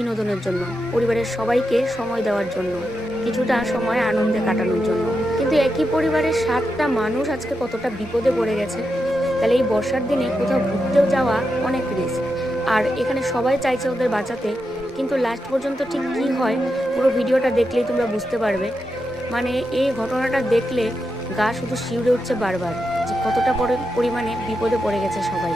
বিনোদনের জন্য, পরিবারের সবাইকে সময় দেওয়ার জন্য, কিছুটা সময় আনন্দে কাটানোর জন্য। কিন্তু একই পরিবারের 7টা মানুষ আজকে কতটা বিপদে পড়ে গেছে। তাহলে এই বর্ষার দিনে কোথাও ঘুরতেও যাওয়া অনেক রিস্ক। আর এখানে সবাই চাইছে ওদের বাঁচাতে, কিন্তু লাস্ট পর্যন্ত ঠিক কী হয় পুরো ভিডিওটা দেখলেই তোমরা বুঝতে পারবে। মানে এই ঘটনাটা দেখলে গা শুধু শিউরে উঠছে বারবার, যে কতটা পরিমাণে বিপদে পড়ে গেছে সবাই।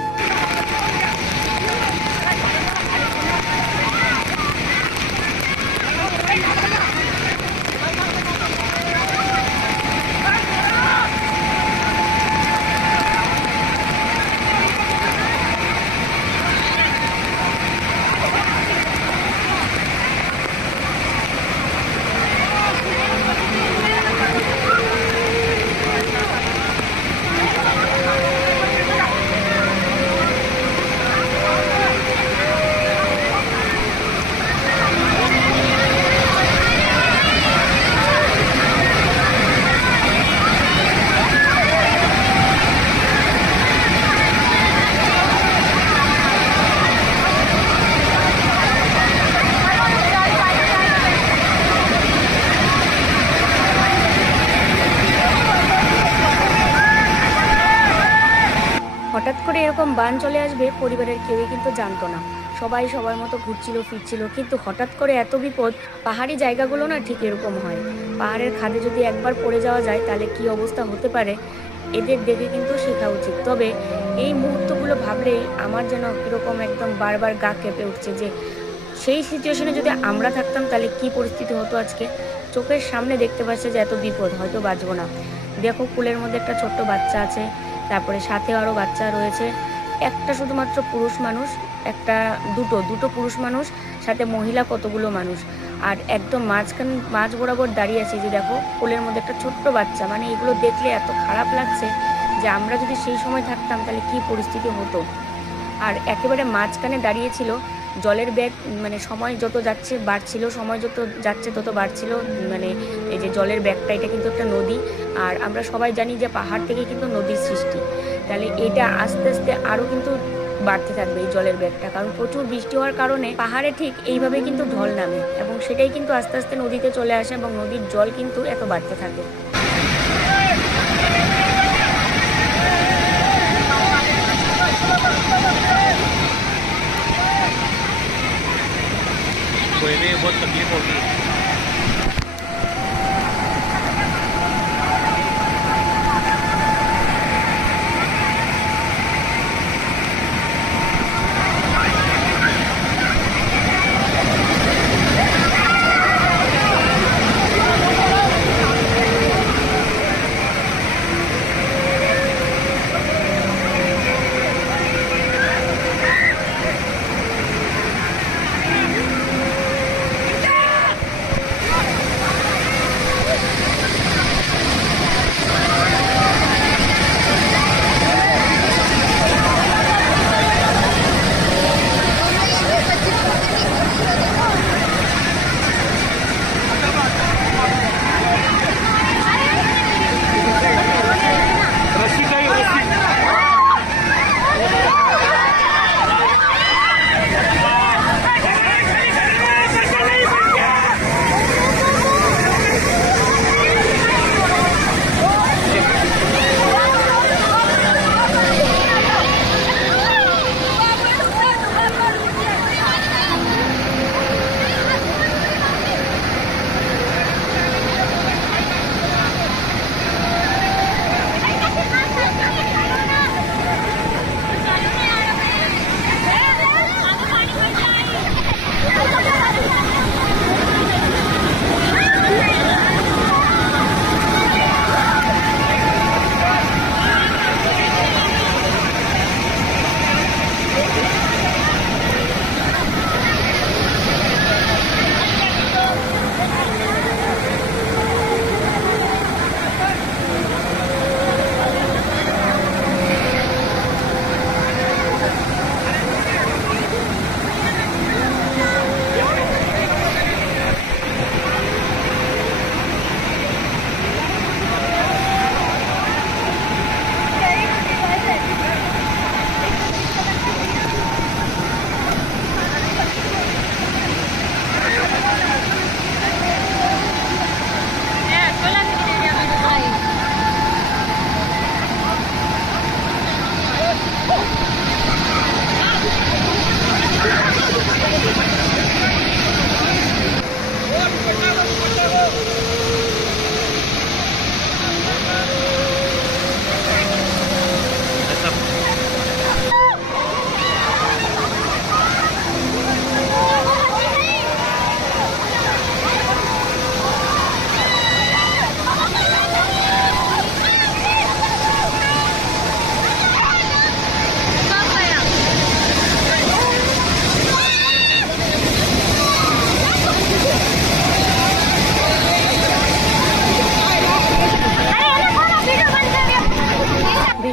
হঠাৎ করে এরকম বান চলে আসবে পরিবারের কেউই কিন্তু জানতো না। সবাই সবার মতো ঘুরছিল ফিরছিল, কিন্তু হঠাৎ করে এত বিপদ। পাহাড়ি জায়গাগুলো না ঠিক এরকম হয়। পাহাড়ের খাদে যদি একবার পড়ে যাওয়া যায় তাহলে কি অবস্থা হতে পারে, এদের দেখে কিন্তু শেখা উচিত। তবে এই মুহূর্তগুলো ভাবলেই আমার যেন কীরকম একদম বারবার গা কেঁপে উঠছে, যে সেই সিচুয়েশনে যদি আমরা থাকতাম তাহলে কি পরিস্থিতি হতো আজকে। চোখের সামনে দেখতে পাচ্ছে যে এত বিপদ, হয়তো বাঁচবো না। দেখো কুলের মধ্যে একটা ছোট্ট বাচ্চা আছে, তারপরে সাথে আরও বাচ্চা রয়েছে, একটা শুধুমাত্র পুরুষ মানুষ, দুটো পুরুষ মানুষ, সাথে মহিলা কতগুলো মানুষ, আর একদম মাঝ বরাবর দাঁড়িয়ে আছে। যে দেখো কোলের মধ্যে একটা ছোট্ট বাচ্চা। মানে এগুলো দেখলে এত খারাপ লাগছে যে আমরা যদি সেই সময় থাকতাম তাহলে কি পরিস্থিতি হতো। আর একেবারে মাঝখানে দাঁড়িয়েছিল জলের ব্যাগ, মানে সময় যত যাচ্ছে বাড়ছিল, সময় যত যাচ্ছে তত বাড়ছিল। মানে এই যে জলের ব্যাগটা, এটা কিন্তু একটা নদী, আর আমরা সবাই জানি যে পাহাড় থেকে কিন্তু নদীর সৃষ্টি। তাহলে এটা আস্তে আস্তে আরও কিন্তু বাড়তে থাকবে এই জলের ব্যাগটা, কারণ প্রচুর বৃষ্টি হওয়ার কারণে পাহাড়ে ঠিক এইভাবে কিন্তু ঢল নামে, এবং সেটাই কিন্তু আস্তে আস্তে নদীতে চলে আসে, এবং নদীর জল কিন্তু এত বাড়তে থাকে। कोई भी बहुत तकलीफ होगी।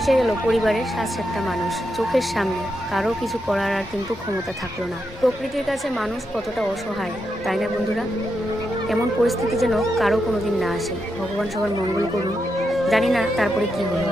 ভেসে গেল পরিবারের 7-7টা মানুষ চোখের সামনে। কারো কিছু করার আর কিন্তু ক্ষমতা থাকলো না। প্রকৃতির কাছে মানুষ কতটা অসহায়, তাই না বন্ধুরা? এমন পরিস্থিতি যেন কারো কোনোদিন না আসে। ভগবান সবার মঙ্গল করুন। জানি না তারপরে কি হলো।